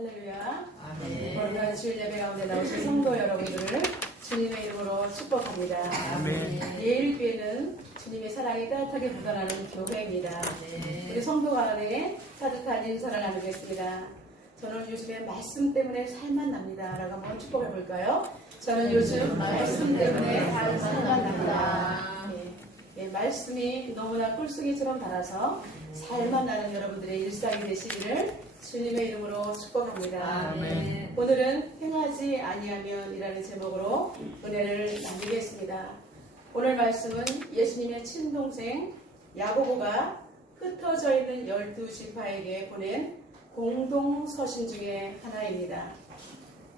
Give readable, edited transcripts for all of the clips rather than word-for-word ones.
할렐루야. 아멘. 오늘 주일 예배 가운데 나오신 성도 여러분들을 주님의 이름으로 축복합니다. 아멘. 예일교회는 주님의 사랑이 따뜻하게 묻어나는 교회입니다. 우리 성도 간에 따뜻한 인사를 나누겠습니다. 저는 요즘에 말씀 때문에 살만 납니다. 라고 한번 축복해 볼까요? 저는 요즘 말씀 때문에 살만 납니다. 예, 말씀이 너무나 꿀송이처럼 달아서 살만 나는 여러분들의 일상이 되시기를 주님의 이름으로 축복합니다. 아멘. 오늘은 행하지 아니하면 이라는 제목으로 은혜를 나누겠습니다. 오늘 말씀은 예수님의 친동생 야고보가 흩어져 있는 12지파에게 보낸 공동서신 중에 하나입니다.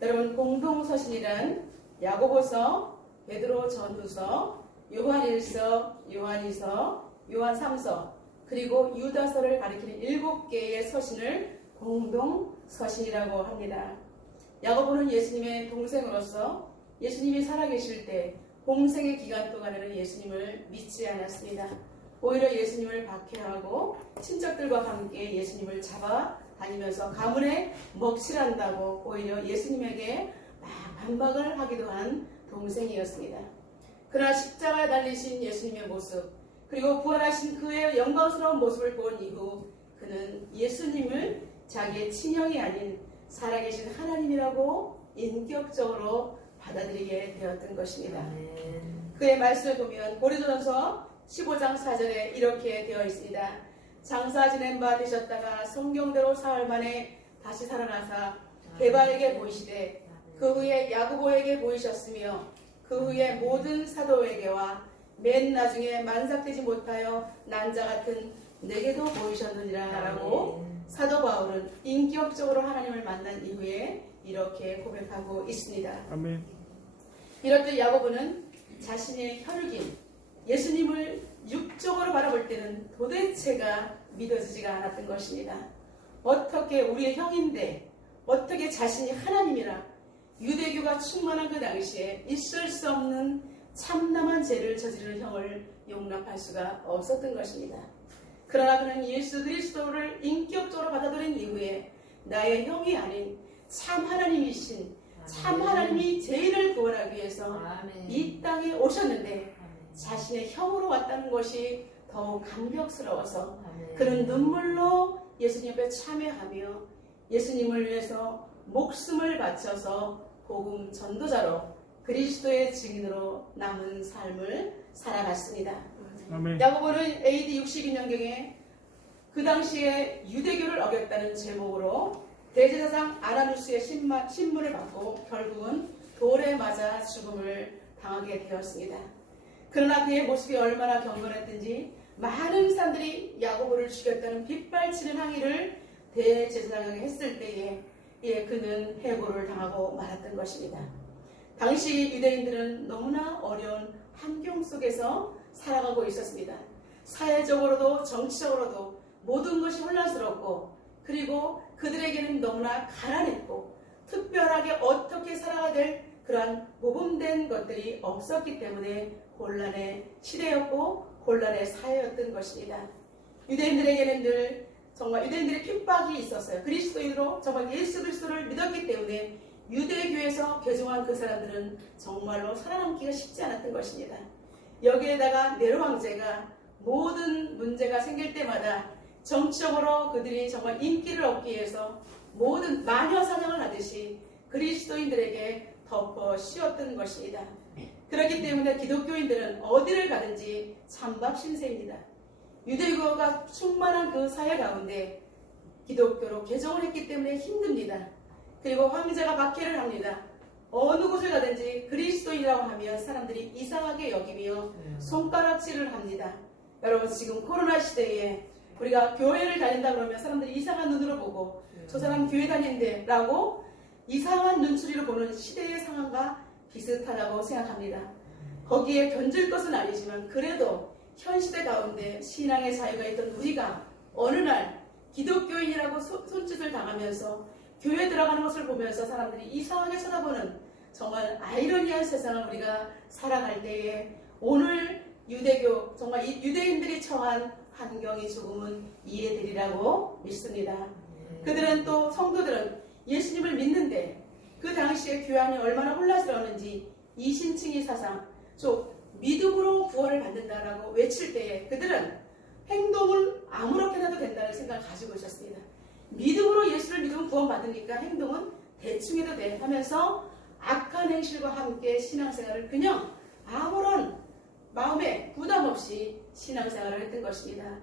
여러분, 공동서신이란 야고보서, 베드로 전후서, 요한일서, 요한이서, 요한3서, 그리고 유다서를 가리키는 7개의 서신을 공동서신이라고 합니다. 야고보는 예수님의 동생으로서 예수님이 살아계실 때 공생의 기간 동안에는 예수님을 믿지 않았습니다. 오히려 예수님을 박해하고 친척들과 함께 예수님을 잡아다니면서 가문에 먹칠한다고 오히려 예수님에게 막 반박을 하기도 한 동생이었습니다. 그러나 십자가에 달리신 예수님의 모습, 그리고 부활하신 그의 영광스러운 모습을 본 이후 그는 예수님을 자기의 친형이 아닌 살아계신 하나님이라고 인격적으로 받아들이게 되었던 것입니다. 그의 말씀을 보면 고린도전서 15장 4절에 이렇게 되어 있습니다. 장사 지낸 바 되셨다가 성경대로 사흘 만에 다시 살아나사 게바에게 보이시되 그 후에 야고보에게 보이셨으며 그 후에 모든 사도에게와 맨 나중에 만삭되지 못하여 난자 같은 내게도 보이셨느니라 라고 사도 바울은 인격적으로 하나님을 만난 이후에 이렇게 고백하고 있습니다. 아멘. 이렇듯 야고보는 자신의 혈육인 예수님을 육적으로 바라볼 때는 도대체가 믿어지지가 않았던 것입니다. 어떻게 우리의 형인데 어떻게 자신이 하나님이라 유대교가 충만한 그 당시에 있을 수 없는 참담한 죄를 저지르는 형을 용납할 수가 없었던 것입니다. 그러나 그는 예수 그리스도를 인격적으로 받아들인 이후에 나의 형이 아닌 참 하나님이신 참 하나님이 죄인을 구원하기 위해서 이 땅에 오셨는데 자신의 형으로 왔다는 것이 더욱 감격스러워서 그는 눈물로 예수님 옆에 참여하며 예수님을 위해서 목숨을 바쳐서 복음 전도자로 그리스도의 증인으로 남은 삶을 살아갔습니다. 아멘. 야고보는 AD 62년경에 그 당시에 유대교를 어겼다는 제목으로 대제사장 아나누스의 신문을 받고 결국은 돌에 맞아 죽음을 당하게 되었습니다. 그러나 그의 모습이 얼마나 경건했든지 많은 사람들이 야고보를 죽였다는 빗발치는 항의를 대제사장에게 했을 때에 그는 해고를 당하고 말았던 것입니다. 당시 유대인들은 너무나 어려운 환경 속에서 살아가고 있었습니다. 사회적으로도 정치적으로도 모든 것이 혼란스럽고 그리고 그들에게는 너무나 가난했고 특별하게 어떻게 살아가야 될 그러한 모범된 것들이 없었기 때문에 혼란의 시대였고 혼란의 사회였던 것입니다. 유대인들에게는 늘 정말 유대인들의 핍박이 있었어요. 그리스도인으로 정말 예수 그리스도를 믿었기 때문에 유대교에서 개종한 그 사람들은 정말로 살아남기가 쉽지 않았던 것입니다. 여기에다가 네로 황제가 모든 문제가 생길 때마다 정치적으로 그들이 정말 인기를 얻기 위해서 모든 마녀 사냥을 하듯이 그리스도인들에게 덮어 씌웠던 것입니다. 그렇기 때문에 기독교인들은 어디를 가든지 찬밥 신세입니다. 유대교가 충만한 그 사회 가운데 기독교로 개종을 했기 때문에 힘듭니다. 그리고 황제가 박해를 합니다. 어느 곳을 가든지 그리스도인이라고 하면 사람들이 이상하게 여기며 손가락질을 합니다. 여러분, 지금 코로나 시대에 우리가 교회를 다닌다 그러면 사람들이 이상한 눈으로 보고 저 사람 교회 다니는데 라고 이상한 눈초리로 보는 시대의 상황과 비슷하다고 생각합니다. 거기에 견줄 것은 아니지만 그래도 현 시대 가운데 신앙의 자유가 있던 우리가 어느 날 기독교인이라고 손짓을 당하면서 교회 들어가는 것을 보면서 사람들이 이상하게 쳐다보는 정말 아이러니한 세상을 우리가 살아갈 때에 오늘 유대교 정말 유대인들이 처한 환경이 조금은 이해되리라고 믿습니다. 그들은 또 성도들은 예수님을 믿는데 그 당시에 교황이 얼마나 혼란스러웠는지 이신칭의 사상, 즉 믿음으로 구원을 받는다라고 외칠 때에 그들은 행동을 아무렇게나 해도 된다는 생각을 가지고 있었습니다. 믿음으로 예수를 믿으면 구원받으니까 행동은 대충 해도 돼 하면서 악한 행실과 함께 신앙생활을 그냥 아무런 마음에 부담 없이 신앙생활을 했던 것입니다.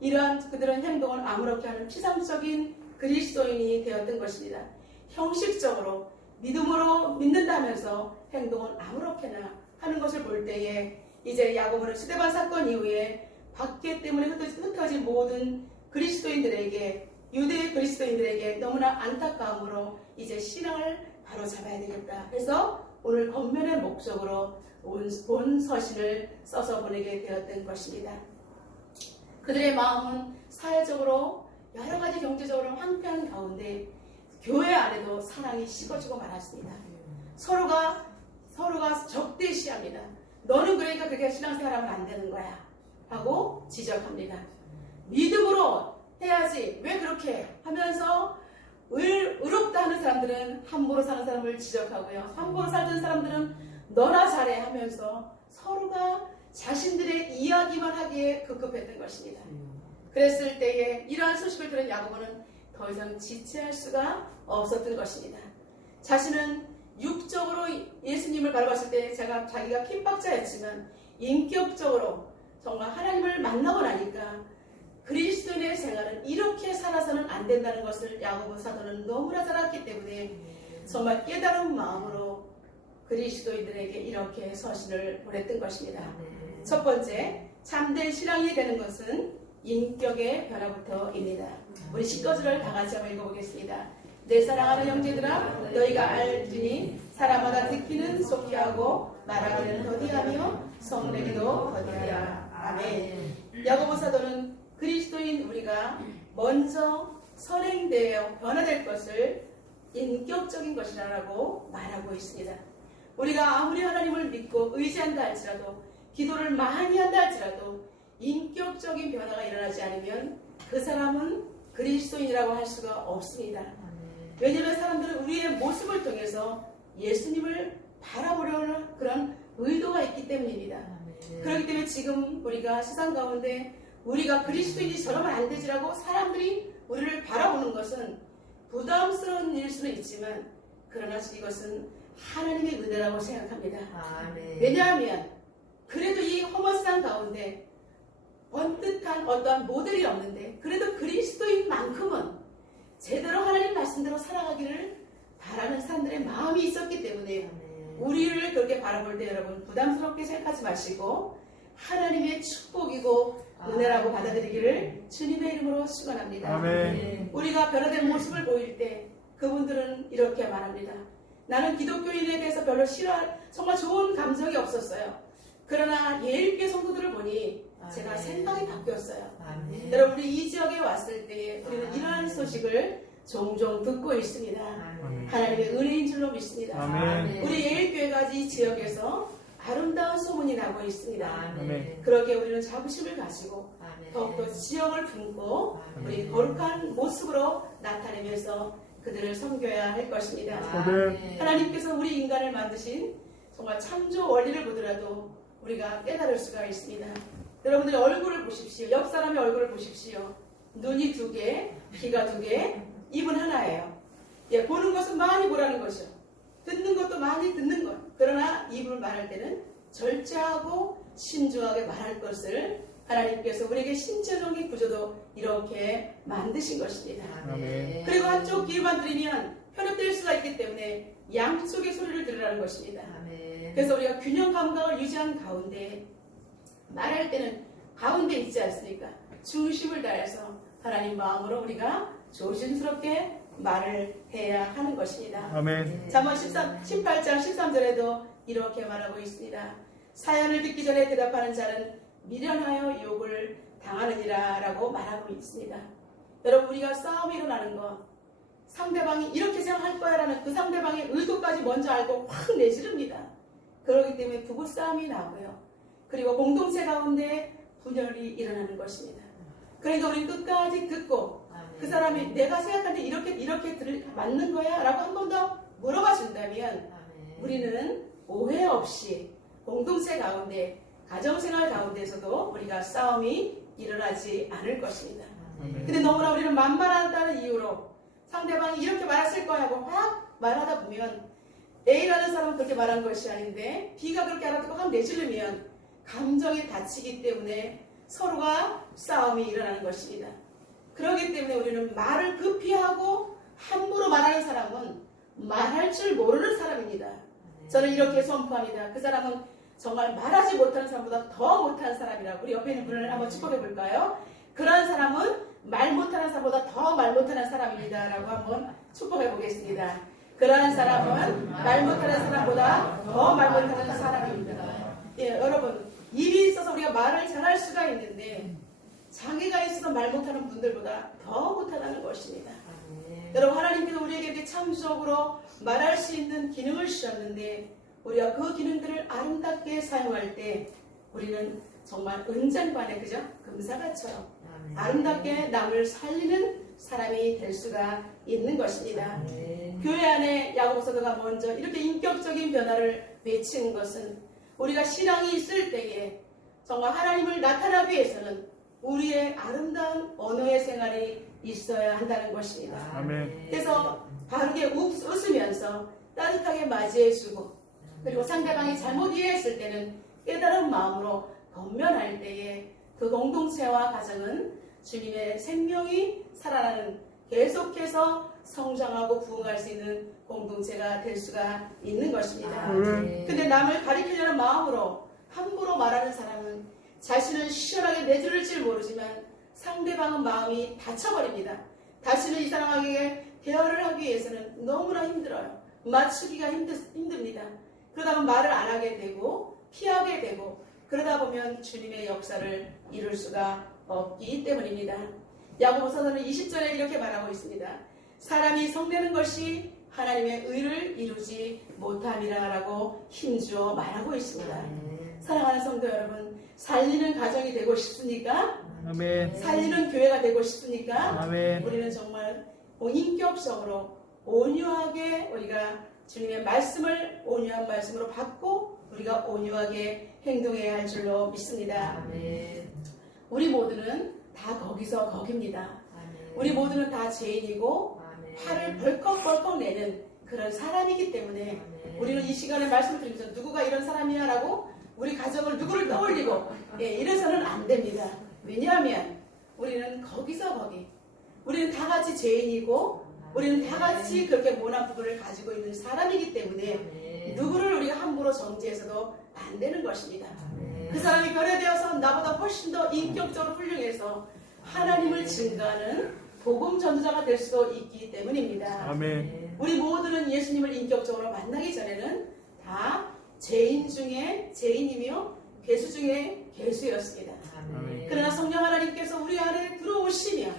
이러한 그들은 행동을 아무렇게 하는 피상적인 그리스도인이 되었던 것입니다. 형식적으로 믿음으로 믿는다면서 행동은 아무렇게나 하는 것을 볼 때에 이제 야고보는 스데반 사건 이후에 박해 때문에 흩어진 모든 그리스도인들에게, 유대 그리스도인들에게 너무나 안타까움으로 이제 신앙을 바로잡아야 되겠다 해서 오늘 권면의 목적으로 본 서신을 써서 보내게 되었던 것입니다. 그들의 마음은 사회적으로 여러 가지 경제적으로 황폐한 가운데 교회 안에도 사랑이 식어지고 말았습니다. 서로가 적대시합니다. 너는 그러니까 그렇게 신앙생활하면 안 되는 거야 하고 지적합니다. 믿음으로 해야지 왜 그렇게 하면서 의롭다 하는 사람들은 함부로 사는 사람을 지적하고요. 함부로 살던 사람들은 너나 잘해 하면서 서로가 자신들의 이야기만 하기에 급급했던 것입니다. 그랬을 때에 이러한 소식을 들은 야고보는 더 이상 지체할 수가 없었던 것입니다. 자신은 육적으로 예수님을 바라봤을 때 자기가 핍박자였지만 인격적으로 정말 하나님을 만나고 나니까 그리스도인의 생활은 이렇게 살아서는 안 된다는 것을 야고보 사도는 너무나 잘 알았기 때문에 정말 깨달은 마음으로 그리스도인들에게 이렇게 서신을 보냈던 것입니다. 첫 번째, 참된 신앙이 되는 것은 인격의 변화부터입니다. 우리 10거절을 다 같이 한번 읽어보겠습니다. 내 사랑하는 형제들아, 너희가 알지니 사람마다 듣기는 속히 하고 말하기는 더디하며 성내기도 더디하라. 아멘. 야고보 사도는 그리스도인 우리가 먼저 선행되어 변화될 것을 인격적인 것이라고 말하고 있습니다. 우리가 아무리 하나님을 믿고 의지한다 할지라도 기도를 많이 한다 할지라도 인격적인 변화가 일어나지 않으면 그 사람은 그리스도인이라고 할 수가 없습니다. 왜냐하면 사람들은 우리의 모습을 통해서 예수님을 바라보려는 그런 의도가 있기 때문입니다. 그렇기 때문에 지금 우리가 세상 가운데 우리가 그리스도인이 저러면 안 되지라고 사람들이 우리를 바라보는 것은 부담스러운 일 수는 있지만 그러나 이것은 하나님의 은혜라고 생각합니다. 왜냐하면 그래도 이 험한 가운데 번듯한 어떠한 모델이 없는데 그래도 그리스도인만큼은 제대로 하나님 말씀대로 살아가기를 바라는 사람들의 마음이 있었기 때문에 우리를 그렇게 바라볼 때 여러분 부담스럽게 생각하지 마시고 하나님의 축복이고 은혜라고 받아들이기를 주님의 이름으로 축원합니다. 우리가 변화된 모습을 보일 때 그분들은 이렇게 말합니다. 나는 기독교인에 대해서 별로 정말 좋은 감정이 없었어요. 그러나 예일교회 성도들을 보니 제가 생각이 바뀌었어요. 여러분 우리 이 지역에 왔을 때 우리는 이러한 소식을 종종 듣고 있습니다. 하나님의 은혜인 줄로 믿습니다. 우리 예일교회가 이 지역에서 아름다운 소문이 나고 있습니다. 그러기에 우리는 자부심을 가지고 더욱더 지역을 품고 우리 거룩한 모습으로 나타내면서 그들을 섬겨야 할 것입니다. 하나님께서 우리 인간을 만드신 정말 창조 원리를 보더라도 우리가 깨달을 수가 있습니다. 여러분들 얼굴을 보십시오. 옆 사람의 얼굴을 보십시오. 눈이 2개, 귀가 2개, 입은 하나예요. 예, 보는 것은 많이 보라는 것이죠. 듣는 것도 많이 듣는 것. 그러나 입을 말할 때는 절제하고 신중하게 말할 것을 하나님께서 우리에게 신체적인 구조도 이렇게 만드신 것입니다. 그리고 한쪽 귀만 들이면 편협될 수가 있기 때문에 양쪽의 소리를 들으라는 것입니다. 그래서 우리가 균형 감각을 유지한 가운데 말할 때는 가운데 있지 않습니까? 중심을 다해서 하나님 마음으로 우리가 조심스럽게 말을 해야 하는 것입니다. 잠언 18장 13절에도 이렇게 말하고 있습니다. 사연을 듣기 전에 대답하는 자는 미련하여 욕을 당하느니라 라고 말하고 있습니다. 여러분 우리가 싸움이 일어나는 것 상대방이 이렇게 생각할 거야 라는 그 상대방의 의도까지 먼저 알고 확 내지릅니다. 그렇기 때문에 부부싸움이 나고요. 그리고 공동체 가운데 분열이 일어나는 것입니다. 그러니까 우리는 끝까지 듣고 그 사람이 내가 생각하는데 이렇게 맞는 거야? 라고 한 번 더 물어봐 준다면 우리는 오해 없이 공동체 가운데 가정생활 가운데서도 우리가 싸움이 일어나지 않을 것입니다. 근데 너무나 우리는 만만하다는 이유로 상대방이 이렇게 말했을 거야 하고 확 말하다 보면 A라는 사람은 그렇게 말한 것이 아닌데 B가 그렇게 알아듣고 확 내지르면 감정이 다치기 때문에 서로가 싸움이 일어나는 것입니다. 그렇기 때문에 우리는 말을 급히 하고 함부로 말하는 사람은 말할 줄 모르는 사람입니다. 저는 이렇게 선포합니다. 그 사람은 정말 말하지 못하는 사람보다 더 못하는 사람이라고. 우리 옆에 있는 분을 한번 축복해 볼까요? 그런 사람은 말 못하는 사람보다 더 말 못하는 사람입니다. 라고 한번 축복해 보겠습니다. 그러한 사람은 말 못하는 사람보다 더 말 못하는 사람입니다. 예, 여러분, 입이 있어서 우리가 말을 잘할 수가 있는데 장애가 있어서 말 못하는 분들보다 더 못하다는 것입니다. 여러분, 하나님께서 우리에게 이렇게 창조적으로 말할 수 있는 기능을 주셨는데 우리가 그 기능들을 아름답게 사용할 때 우리는 정말 은장관에 그죠? 금사과처럼 아름답게 남을 살리는 사람이 될 수가 있는 것입니다. 교회 안에 야고보서도가 먼저 이렇게 인격적인 변화를 외치는 것은 우리가 신앙이 있을 때에 정말 하나님을 나타나기 위해서는 우리의 아름다운 언어의 생활이 있어야 한다는 것입니다. 아멘. 그래서 바르게 웃으면서 따뜻하게 맞이해주고 그리고 상대방이 잘못 이해했을 때는 깨달은 마음으로 권면할 때에 그 공동체와 가정은 주님의 생명이 살아나는 계속해서 성장하고 부흥할 수 있는 공동체가 될 수가 있는 것입니다. 근데 남을 가리키려는 마음으로 함부로 말하는 사람은 자신은 시원하게 내지를 줄 모르지만 상대방은 마음이 다쳐버립니다. 다시는 이 사람에게 대화를 하기 위해서는 너무나 힘들어요. 맞추기가 힘듭니다. 그러다 보면 말을 안 하게 되고 피하게 되고 그러다 보면 주님의 역사를 이룰 수가 없기 때문입니다. 야고보서는 20절에 이렇게 말하고 있습니다. 사람이 성내는 것이 하나님의 의를 이루지 못함이라 라고 힘주어 말하고 있습니다. 사랑하는 성도 여러분, 살리는 가정이 되고 싶습니까? 아멘. 살리는 교회가 되고 싶습니까? 아멘. 우리는 정말 인격적으로 온유하게 우리가 주님의 말씀을 온유한 말씀으로 받고 우리가 온유하게 행동해야 할 줄로 믿습니다. 우리 모두는 다 거기서 거깁니다. 우리 모두는 다 죄인이고 화를 벌컥벌컥 내는 그런 사람이기 때문에 우리는 이 시간에 말씀을 드리면서 누구가 이런 사람이야 라고 우리 가정을 누구를 떠올리고 이래서는 안 됩니다. 왜냐하면 우리는 거기서 거기 우리는 다 같이 죄인이고 우리는 다 같이 그렇게 모난 부분을 가지고 있는 사람이기 때문에 누구를 우리가 함부로 정죄해서도 안 되는 것입니다. 그 사람이 변화되어서 나보다 훨씬 더 인격적으로 훌륭해서 하나님을 증거하는 복음 전도자가 될 수도 있기 때문입니다. 아멘. 우리 모두는 예수님을 인격적으로 만나기 전에는 다 죄인 중에 죄인이며 괴수 중에 괴수였습니다. 그러나 성령 하나님께서 우리 안에 들어오시면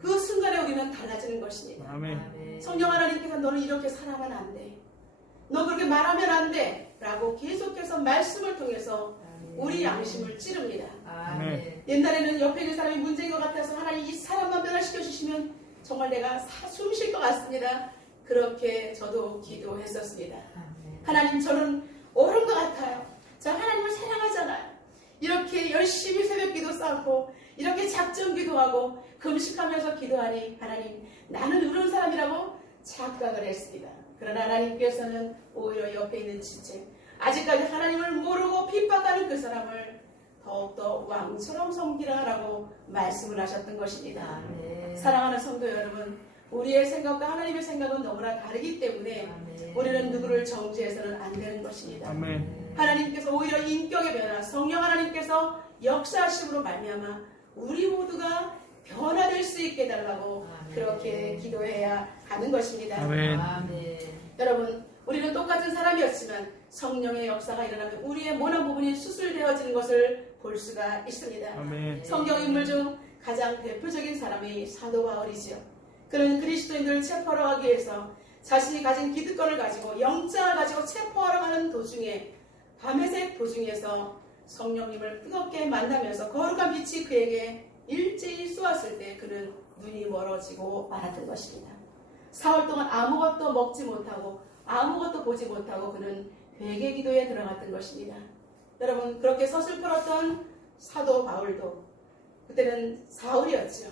그 순간에 우리는 달라지는 것입니다. 아멘. 성령 하나님께서 너는 이렇게 살아가면 안 돼. 너 그렇게 말하면 안 돼. 라고 계속해서 말씀을 통해서 우리 양심을 찌릅니다. 아멘. 옛날에는 옆에 있는 사람이 문제인 것 같아서 하나님 이 사람만 변화시켜 주시면 정말 내가 숨 쉴 것 같습니다. 그렇게 저도 기도했었습니다. 하나님 저는 옳은 것 같아요. 저 하나님을 사랑하잖아요. 이렇게 열심히 새벽 기도 쌓고 이렇게 작정 기도하고 금식하면서 기도하니 하나님 나는 옳은 사람이라고 착각을 했습니다. 그러나 하나님께서는 오히려 옆에 있는 지체 아직까지 하나님을 모르고 핍박하는 그 사람을 더욱더 왕처럼 섬기라라고 말씀을 하셨던 것입니다. 사랑하는 성도 여러분, 우리의 생각과 하나님의 생각은 너무나 다르기 때문에 우리는 누구를 정죄해서는 안 되는 것입니다. 아멘. 하나님께서 오히려 인격의 변화, 성령 하나님께서 역사하심으로 말미암아 우리 모두가 변화될 수 있게 해달라고 그렇게 기도해야 하는 것입니다. 아멘. 여러분, 우리는 똑같은 사람이었지만 성령의 역사가 일어나면 우리의 모난 부분이 수술되어지는 것을 볼 수가 있습니다. 아멘. 성경 인물 중 가장 대표적인 사람이 사도 바울이지요. 그는 그리스도인들을 체포하러 가기 위해서 자신이 가진 기득권을 가지고 영장을 가지고 체포하러 가는 도중에 밤의색 도중에서 성령님을 뜨겁게 만나면서 거룩한 빛이 그에게 일제히 쏘았을 때 그는 눈이 멀어지고 말았던 것입니다. 사흘 동안 아무것도 먹지 못하고 아무것도 보지 못하고 그는 회개 기도에 들어갔던 것입니다. 여러분, 그렇게 서슬퍼렸던 사도 바울도 그때는 사울이었죠.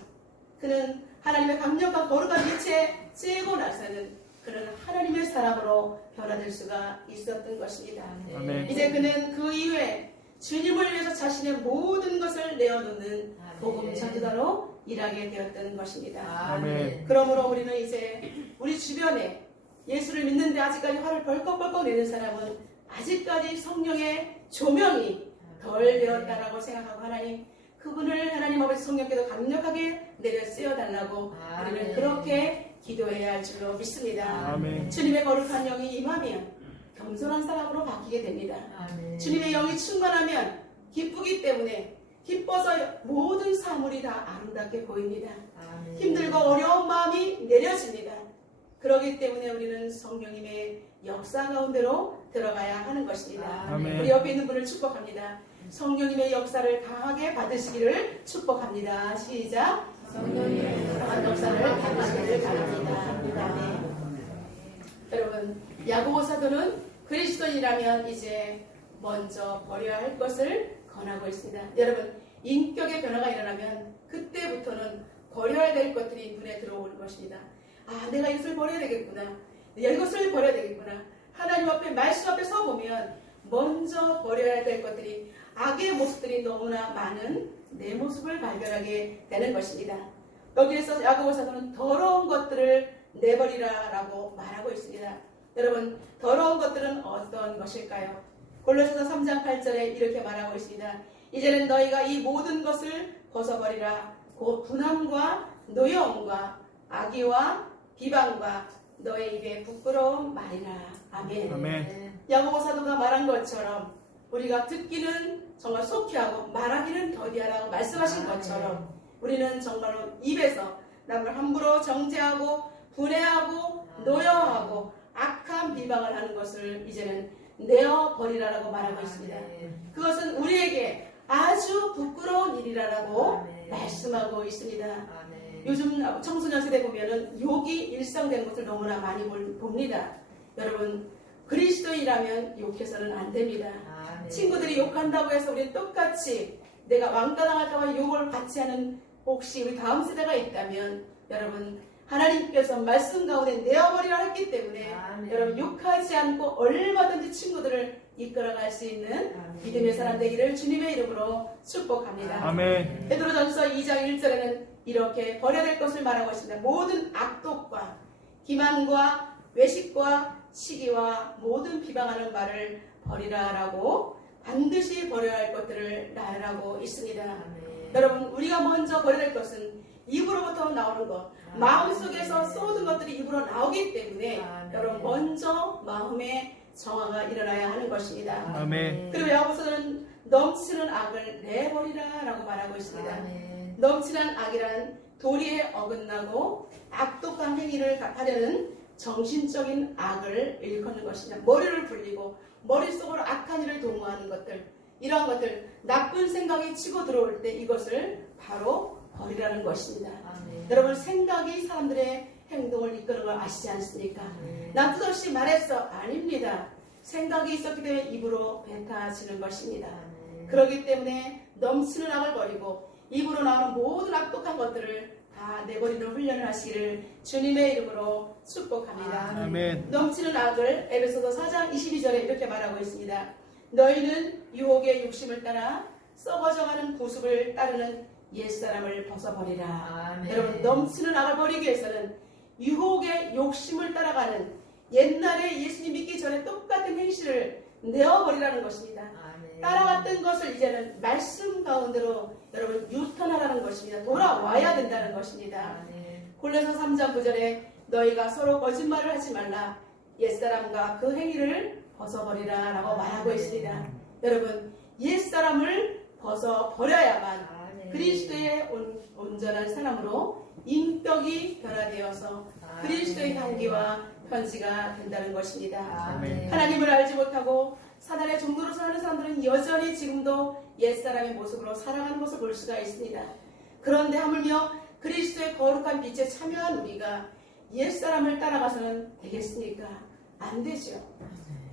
그는 하나님의 강력한 거룩한 빛에 쬐고 나서는 그는 하나님의 사람으로 변화될 수가 있었던 것입니다. 아멘. 이제 그는 그 이후에 주님을 위해서 자신의 모든 것을 내어놓는 복음 전도자로 일하게 되었던 것입니다. 아멘. 그러므로 우리는 이제 우리 주변에 예수를 믿는데 아직까지 화를 벌컥벌컥 내는 사람은 아직까지 성령의 조명이 덜 되었다라고 생각하고 하나님 그분을 하나님 아버지 성령께서 강력하게 내려 쓰여달라고 우리는 그렇게 기도해야 할 줄로 믿습니다. 아멘. 주님의 거룩한 영이 임하면 겸손한 사람으로 바뀌게 됩니다. 주님의 영이 충만하면 기쁘기 때문에 기뻐서 모든 사물이 다 아름답게 보입니다. 힘들고 어려운 마음이 내려집니다. 그렇기 때문에 우리는 성령님의 역사 가운데로 들어가야 하는 것입니다. 아멘. 우리 옆에 있는 분을 축복합니다. 성령님의 역사를 강하게 받으시기를 축복합니다. 시작. 성령님의 강한 역사를 받으시기를 바랍니다. 아멘. 여러분, 야고보 사도는 그리스도인이라면 이제 먼저 버려야 할 것을 권하고 있습니다. 여러분, 인격의 변화가 일어나면 그때부터는 버려야 될 것들이 눈에 들어오는 것입니다. 아, 내가 이것을 버려야 되겠구나. 이것을 버려야 되겠구나. 하나님 앞에 말씀 앞에 서 보면 먼저 버려야 될 것들이 악의 모습들이 너무나 많은 내 모습을 발견하게 되는 것입니다. 여기에서 야고보 사도는 더러운 것들을 내버리라라고 말하고 있습니다. 여러분, 더러운 것들은 어떤 것일까요? 골로새서 3장 8절에 이렇게 말하고 있습니다. 이제는 너희가 이 모든 것을 벗어버리라. 곧 분함과 노여움과 악의와 비방과 너의 입에 부끄러운 말이라. 아멘. 아멘. 야고보 사도가 말한 것처럼 우리가 듣기는 정말 속히하고 말하기는 더디하라고 말씀하신 것처럼 우리는 정말로 입에서 남을 함부로 정죄하고 분해하고 노여하고 악한 비방을 하는 것을 이제는 내어버리라라고 말하고 있습니다. 그것은 우리에게 아주 부끄러운 일이라고 말씀하고 있습니다. 요즘 청소년 세대 보면은 욕이 일상되는 것을 너무나 많이 봅니다. 여러분, 그리스도인이라면 욕해서는 안 됩니다. 친구들이 욕한다고 해서 우리 똑같이 내가 왕따당할까봐 욕을 같이 하는 혹시 우리 다음 세대가 있다면 여러분, 하나님께서 말씀 가운데 내어버리라 했기 때문에 여러분 욕하지 않고 얼마든지 친구들을 이끌어갈 수 있는 믿음의 사람 되기를 주님의 이름으로 축복합니다. 아멘. 베드로전서 2장 1절에는 이렇게 버려야 될 것을 말하고 있습니다. 모든 악독과 기만과 외식과 시기와 모든 비방하는 말을 버리라라고 반드시 버려야 할 것들을 나열하고 있습니다. 여러분, 우리가 먼저 버려야 될 것은 입으로부터 나오는 것, 마음속에서 쏟은 것들이 입으로 나오기 때문에 여러분 먼저 마음의 정화가 일어나야 하는 것입니다. 아멘. 그리고 야고보서는 넘치는 악을 내버리라라고 말하고 있습니다. 넘치는 악이란 도리에 어긋나고 악독한 행위를 하려는 정신적인 악을 일컫는 것입니다. 머리를 굴리고 머릿속으로 악한 일을 도모하는 것들, 이러한 것들, 나쁜 생각이 치고 들어올 때 이것을 바로 버리라는 것입니다. 여러분, 생각이 사람들의 행동을 이끄는 걸 아시지 않습니까? 난 뜻없이 말했어. 아닙니다. 생각이 있었기 때문에 입으로 뱉어지는 것입니다. 그렇기 때문에 넘치는 악을 버리고 입으로 나오는 모든 악독한 것들을 다 내버리는 훈련을 하시기를 주님의 이름으로 축복합니다. 아멘. 넘치는 악을 에베소서 4장 22절에 이렇게 말하고 있습니다. 너희는 유혹의 욕심을 따라 썩어져가는 구습을 따르는 옛사람을 벗어버리라. 여러분, 넘치는 악을 버리기 위해서는 유혹의 욕심을 따라가는 옛날에 예수님 믿기 전에 똑같은 행실을 내어버리라는 것입니다. 따라갔던 것을 이제는 말씀 가운데로 여러분 유턴하라는 것입니다. 돌아와야 된다는 것입니다. 골로새 3장 9절에 너희가 서로 거짓말을 하지 말라. 옛사람과 그 행위를 벗어버리라 라고 말하고 있습니다. 여러분, 옛사람을 벗어버려야만 그리스도의 온전한 사람으로 인격이 변화되어서 그리스도의 향기와 편지가 된다는 것입니다. 아멘. 하나님을 알지 못하고 사단의 종로로 사는 사람들은 여전히 지금도 옛사람의 모습으로 살아가는 것을 볼 수가 있습니다. 그런데 하물며 그리스도의 거룩한 빛에 참여한 우리가 옛사람을 따라가서는 되겠습니까? 안 되죠.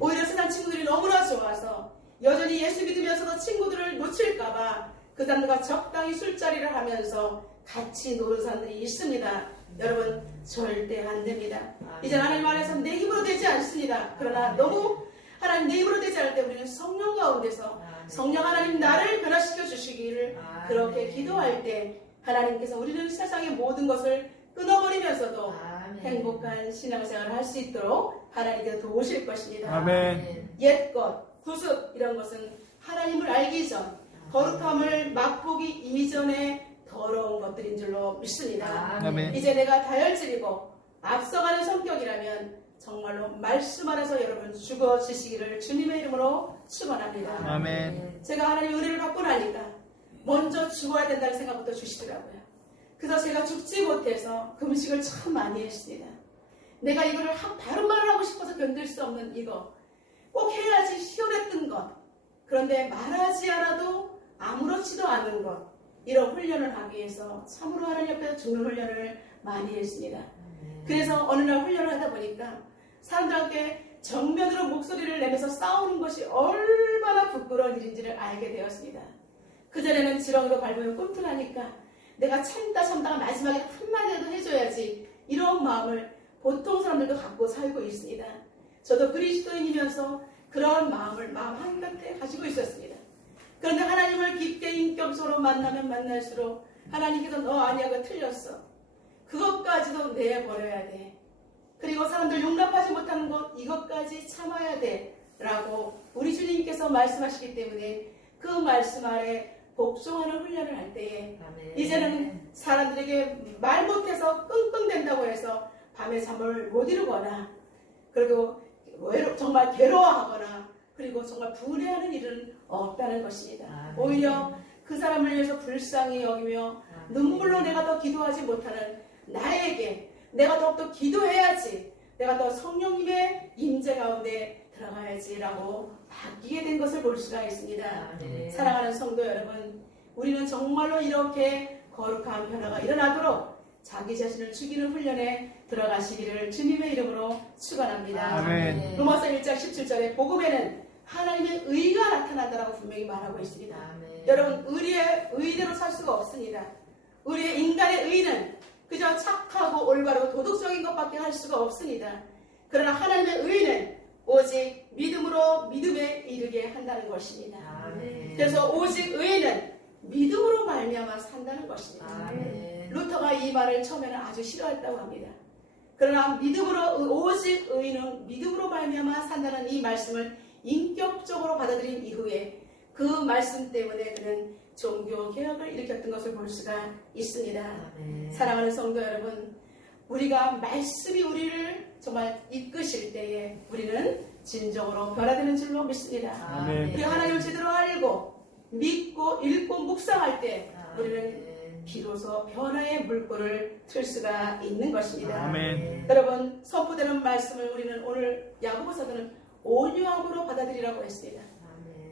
오히려 세상 친구들이 너무나 좋아서 여전히 예수 믿으면서도 친구들을 놓칠까봐 그 사람들과 적당히 술자리를 하면서 같이 노는 사람들이 있습니다. 여러분 절대 안 됩니다. 이제 하나님 안에서 내 힘으로 되지 않습니다. 그러나 너무 하나님 내 힘으로 되지 않을 때 우리는 성령 가운데서 성령 하나님 나를 변화시켜 주시기를 그렇게 기도할 때 하나님께서 우리는 세상의 모든 것을 끊어버리면서도 행복한 신앙생활을 할 수 있도록 하나님께서 도우실 것입니다. 아멘. 옛것, 구습 이런 것은 하나님을 알기 전 거룩함을 맛보기 이전에 더러운 것들인 줄로 믿습니다. 아멘. 이제 내가 다혈질이고 앞서가는 성격이라면 정말로 말씀 안에서 여러분 죽어지시기를 주님의 이름으로 축원합니다. 아멘. 제가 하나님의 은혜를 받고 나니까 먼저 죽어야 된다는 생각부터 주시더라고요. 그래서 제가 죽지 못해서 금식을 참 많이 했습니다. 내가 이거를 바른 말을 하고 싶어서 견딜 수 없는 이거 꼭 해야지 시원했던 것, 그런데 말하지 않아도 아무렇지도 않은 것, 이런 훈련을 하기 위해서 참으로 하나님 옆에서 죽는 훈련을 많이 했습니다. 그래서 어느 날 훈련을 하다 보니까 사람들한테 정면으로 목소리를 내면서 싸우는 것이 얼마나 부끄러운 일인지를 알게 되었습니다. 그전에는 지렁이로 밟으면 꿈틀하니까 내가 참다가 마지막에 한마디라도 해줘야지, 이런 마음을 보통 사람들도 갖고 살고 있습니다. 저도 그리스도인이면서 그런 마음을 마음 한켠에 가지고 있었습니다. 그런데 하나님을 깊게 인격적으로 만나면 만날수록 하나님께서 너 아니야, 그거 틀렸어, 그것까지도 내버려야 돼, 그리고 사람들 용납하지 못하는 것 이것까지 참아야 돼 라고 우리 주님께서 말씀하시기 때문에 그 말씀 아래 복종하는 훈련을 할 때에 이제는 사람들에게 말 못해서 끙끙댄다고 해서 밤에 잠을 못 이루거나 그리고 정말 괴로워하거나 그리고 정말 분해하는 일은 없다는 것입니다. 오히려 그 사람을 위해서 불쌍히 여기며 눈물로 내가 더 기도하지 못하는 나에게 내가 더욱더 기도해야지, 내가 더 성령님의 임재 가운데 들어가야지라고 바뀌게 된 것을 볼 수가 있습니다. 사랑하는 성도 여러분, 우리는 정말로 이렇게 거룩한 변화가 일어나도록 자기 자신을 죽이는 훈련에 들어가시기를 주님의 이름으로 축원합니다. 아멘. 로마서 1장 17절에 복음에는 하나님의 의가 나타난다라고 분명히 말하고 있습니다. 여러분, 의리의 의대로 살 수가 없습니다. 우리의 인간의 의는 그저 착하고 올바르고 도덕적인 것밖에 할 수가 없습니다. 그러나 하나님의 의는 오직 믿음으로 믿음에 이르게 한다는 것입니다. 그래서 오직 의는 믿음으로 말미암아 산다는 것입니다. 루터가 이 말을 처음에는 아주 싫어했다고 합니다. 그러나 믿음으로 오직 의는 믿음으로 말미암아 산다는 이 말씀을 인격적으로 받아들인 이후에 그 말씀 때문에 그는 종교 개혁을 일으켰던 것을 볼 수가 있습니다. 사랑하는 성도 여러분, 우리가 말씀이 우리를 정말 이끄실 때에 우리는 진정으로 변화되는 줄로 믿습니다. 우리가 하나님을 제대로 알고 믿고 읽고 묵상할 때 우리는 비로소 변화의 물꼬를 틀 수가 있는 것입니다. 아멘. 여러분, 선포되는 말씀을 우리는 오늘 야고보서는 온유함으로 받아들이라고 했습니다.